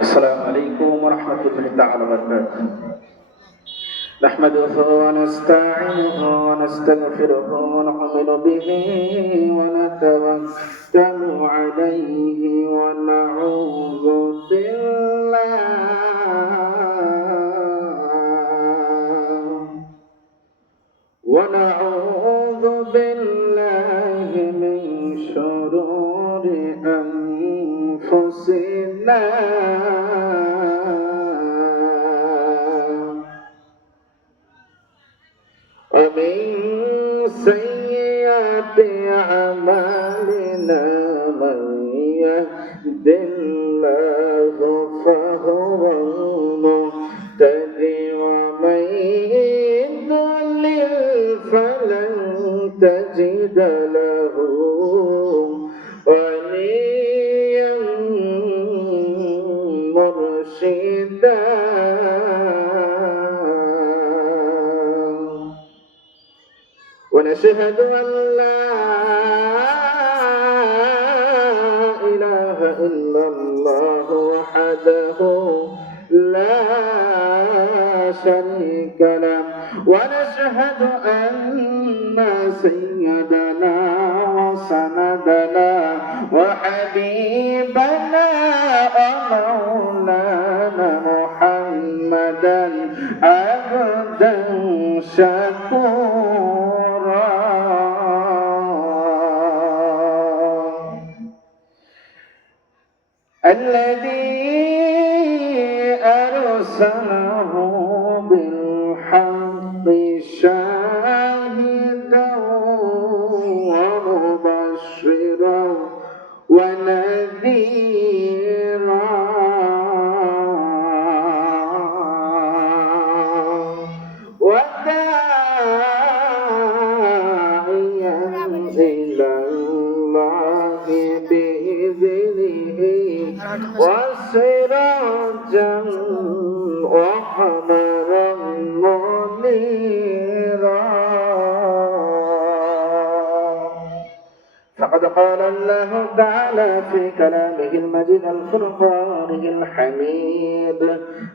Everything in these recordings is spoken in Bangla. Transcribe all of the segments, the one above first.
السلام عليكم ورحمة الله تعالى وبركاته. نحمده ونستعينه ونستغفره ونؤمن به ونتوكل عليه ونعوذ بالله من شرور أنفسنا ومن سيئات أعمالنا من يهد الله فهو المهتدي ومن يضلل فلن تجد له وليا مرشدا. ونشهد أن لا إله إلا الله وحده لا شريك له ونشهد أن سيدنا وسندنا وحبيبنا ومولانا محمدا عبدا شكورا الذي أرسله بالحق شاهدا ومبشرا ونذيرا وداعيا إلى الله بإذنه وسراجا وقمرا منيرا. فقد قال الله تعالى في كلامه المجيد الفرقان الحميد: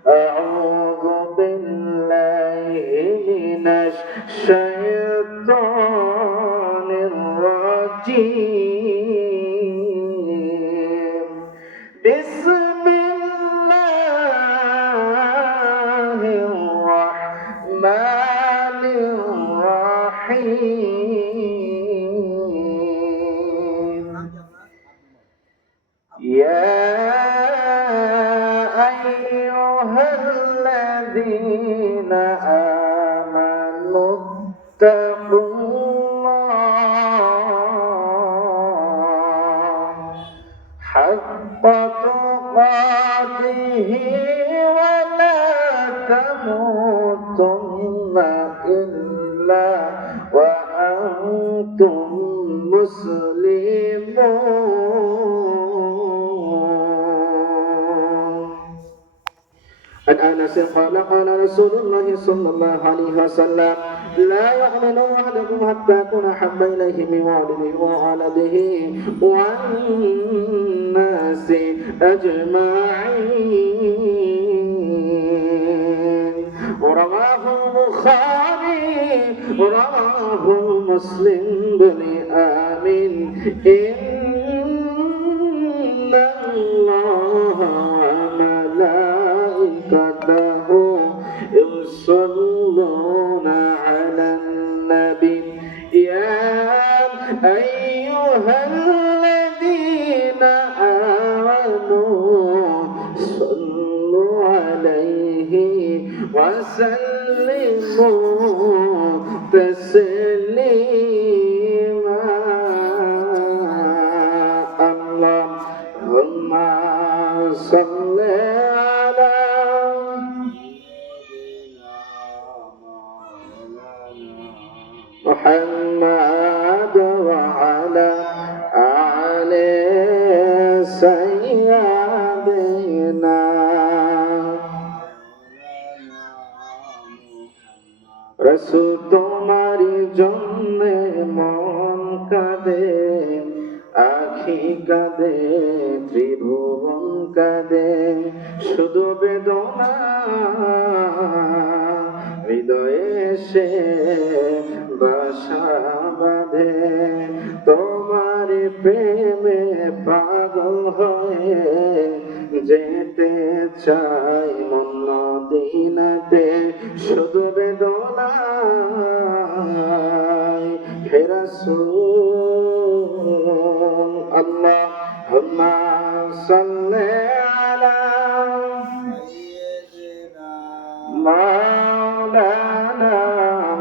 أعوذ بالله من الشيطان الرجيم. بسم الله الرحمن الرحيم. يا أيها الذين آمنوا اتقوا الله حق تقاته ولا تموتن إلا وأنتم مسلمون. عن أنس قال قال رسول الله صلى الله عليه وسلم: لا يؤمن أحدكم حتى أكون أحب إليه من والده وولده والناس أجمعين. رواه البخاري رواه مسلم بالآمين. إن الله وملائكته يصلون على النبي يا أيها الذين آمنوا صلوا عليه وسلموا تسليما. اللهم صل على محمد وعلى آل سيدنا رسول পাখি কাঁদে ত্রিভুবন কাঁদে শুধু বেদনা হৃদয়ে সে বাসা বাঁধে তোমার প্রেমে পাগল হয়ে যেতে চাই মন মদিনাতে শুধু বেদনা হে রাসূল আল্লাহুম্মা সাল্লি আলা মাওলানা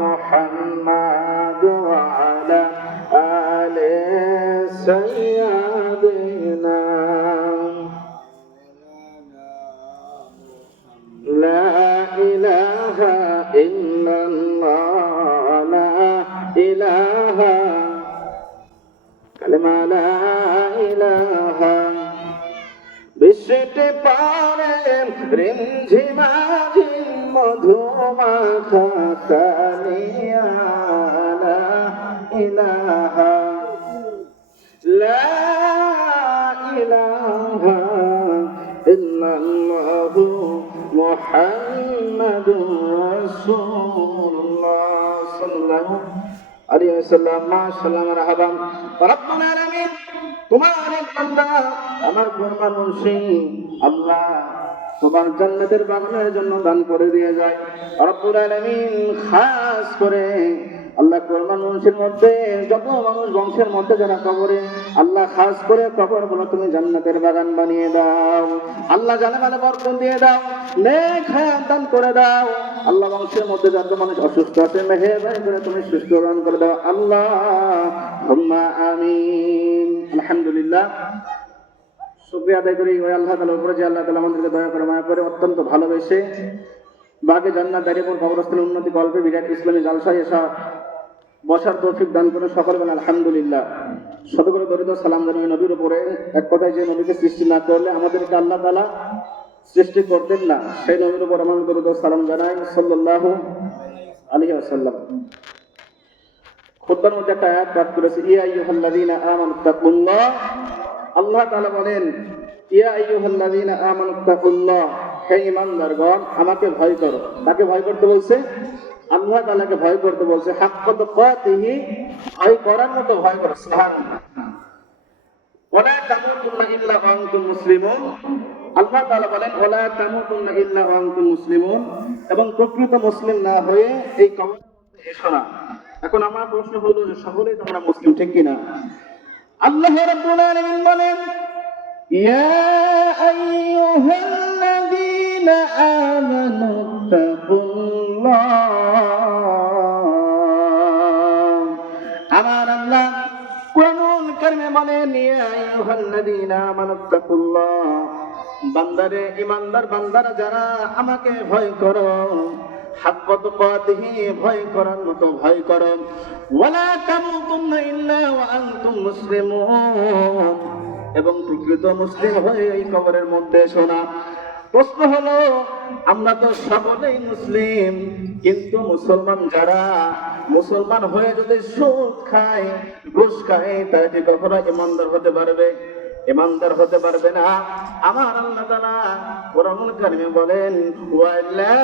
মুহাম্মাদ ওয়া আলা আলি সাইয়্যিদিনা লা ইলাহা ইল্লাল্লাহ লা ইলাহা কালেমা লা ইলাহা বৃষ্টি পারে রিমঝিমাঝিম মধুমাখা তানিয়া লা ইলাহা লা ইলাহা ইল্লাল্লাহু মুহাম্মাদুর রাসূলুল্লাহ সাল্লাল্লাহু আলাইহি ওয়াসাল্লাম মাশাআল্লাহ মারহাবা রব্বুল আলামিন তোমার বান্দা আমার কুরবান মুন্সি আল্লাহ তোমার জান্নাতের বাগানের জন্য দান করে দিয়ে যায় রব্বুল আলামিন খাস করে আল্লাহ কুরবান মুন্সির মধ্যে যত মানুষ বংশের মধ্যে যারা কবরে আল্লাহ খাস করে কবরগুলো তুমি জান্নাতের বাগান বানিয়ে দাও আল্লাহ জানে মানে বরকত দিয়ে দাও নেক হায়াত দান করে দাও আল্লাহ বংশের মধ্যে যত মানুষ অসুস্থ আছে মেহেরবানি করে তুমি সুস্থ দান করে দাও আল্লাহুম্মা আমিন আলহামদুলিল্লাহ শুকরিয়া আদায় করি ওই আল্লাহ তাআলার উপরে যে আল্লাহ তাআলা আমাদেরকে দয়া করে মায়া করে অত্যন্ত ভালোবেসে বাগে জান্নাত দারিপুর কবরস্থানের উন্নতি কল্পে বিরাট ইসলামী জালসায় এসা বসার তৌফিক দান করে সকল বলেন আলহামদুলিল্লাহ শতকরে দরুদ ও সালাম জানাই নবীর উপরে এক কথায় যে নবীকে সৃষ্টি না করলে আমাদেরকে আল্লাহ তাআলা সৃষ্টি করতেন না সেই নবীর উপর আমরা দরুদ ও সালাম জানাই সাল্লাল্লাহু আলাইহি ওয়াসাল্লাম খুতবার মধ্যে একটা আয়াত পাঠ করেছে ইয়া আইয়ুহাল্লাযীনা আমানু তাকুল্লাহ আল্লাহ তাআলা বলেন ইয়া আইয়ুহাল্লাযীনা আমানু তাকুল্লাহ হে ঈমানদারগণ আমাকে ভয় করো তাকে ভয় করতে বলছে আল্লাহ তাআলাকে ভয় করতে বলছে হাক্কা তুকাতিহি ভয় করার মতো ভয় করো সুবহানাল্লাহ ওয়ালা তামুতুন্না ইল্লা ওয়া আনতুম মুসলিমুন আল্লাহ তাআলা বলেন ওয়ালা তামুতুন্না ইল্লা ওয়া আনতুম মুসলিমুন এবং প্রকৃত মুসলিম না হয়ে এই কবরের মধ্যে এসো না এখন আমার প্রশ্ন হলো যে সকলেই তো আমরা মুসলিম ঠিক কি না আল্লাহ রাব্বুল আলামিন বলেন ইয়া আইয়ুহাল্লাযীনা আমানু তাকুল্লাহ আমার আল্লাহ কুরআনুল কারীমে বলেন ইয়া আইয়ুহাল্লাযীনা আমানু তাকুল্লাহ বান্দারে ঈমানদার বান্দারা যারা আমাকে ভয় করো হাক্কা তুকাতিহি ভয় করার মতো ভয় করো ওয়ালা তামুতুন্না ইল্লা ওয়া আনতুম মুসলিমুন এবং প্রকৃত মুসলিম হয়ে এই কবরের মধ্যে এসো না প্রশ্ন হলো আমরা তো সকলেই মুসলিম কিন্তু মুসলমান যারা মুসলমান হয়ে যদি সুদ খায় ঘুষ খায় তারা কি কখনো ঈমানদার হতে পারবে ঈমানদার হতে পারবে না আমার আল্লাহ তাআলা কোরআনুল কারীমে বলেন ওয়ালা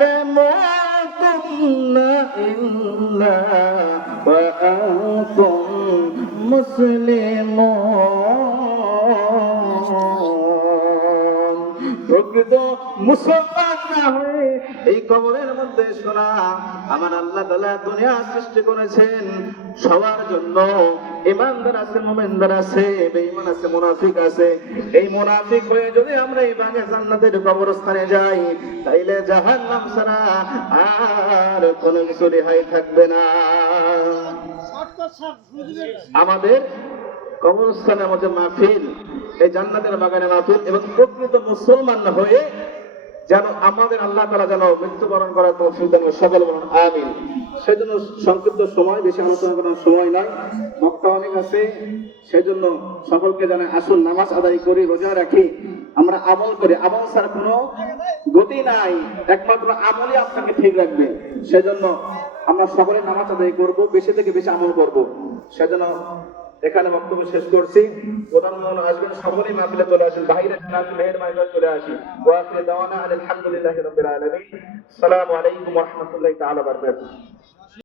তামুতুন্না ইল্লা ওয়া আনতুম মুসলিমুন প্রকৃত মুসলমান না হয়ে এই কবরের মধ্যে শোনা আমার আল্লাহ তাআলা দুনিয়া সৃষ্টি করেছেন সবার জন্য ঈমানদার আছে মুমিনদার আছে বেঈমান আছে মুনাফিক আছে এই মুনাফিক হয়ে যদি আমরা এই বাগে জান্নাতের কবরস্থানে যাই তাইলে জাহান্নাম ছাড়া আর কোনো কিছু রেহাই থাকবে না আমাদের কবরস্থানে আমাদের মাহফিল এই জান্নাতের বাগানে মাহফিল এবং প্রকৃত মুসলমান হয়ে যেন আমাদের আল্লাহ তাআলা যেন মৃত্যুবরণ করার তৌফিক দান করেন সকলে বলুন আমিন সেজন্য সংক্ষিপ্ত সময় বেশি আলোচনা করার সময় নাই বক্তা অনেক আছে সেজন্য সকলকে জানাই আসুন নামাজ আদায় করি রোজা রাখি আমরা আমল করি আমল ছাড়া কোনো গতি নাই একমাত্র আমলই আপনাকে ঠিক রাখবে সেজন্য আমরা সকলে নামাজ আদায় করব বেশি থেকে বেশি আমল করব সেজন্য এখানে বক্তব্য শেষ করছি। প্রধান মেহমান আসবেন, সকলেই মাহফিলে চলে আসেন, বাইরে যারা আছেন মেহেরবানি করে চলে আসি। ওয়া আখিরু দাওয়ানা আলহামদুলিল্লাহি রাব্বিল আলামিন। আসসালামু আলাইকুম ওয়া রাহমাতুল্লাহি তাআলা ওয়া বারাকাতুহু।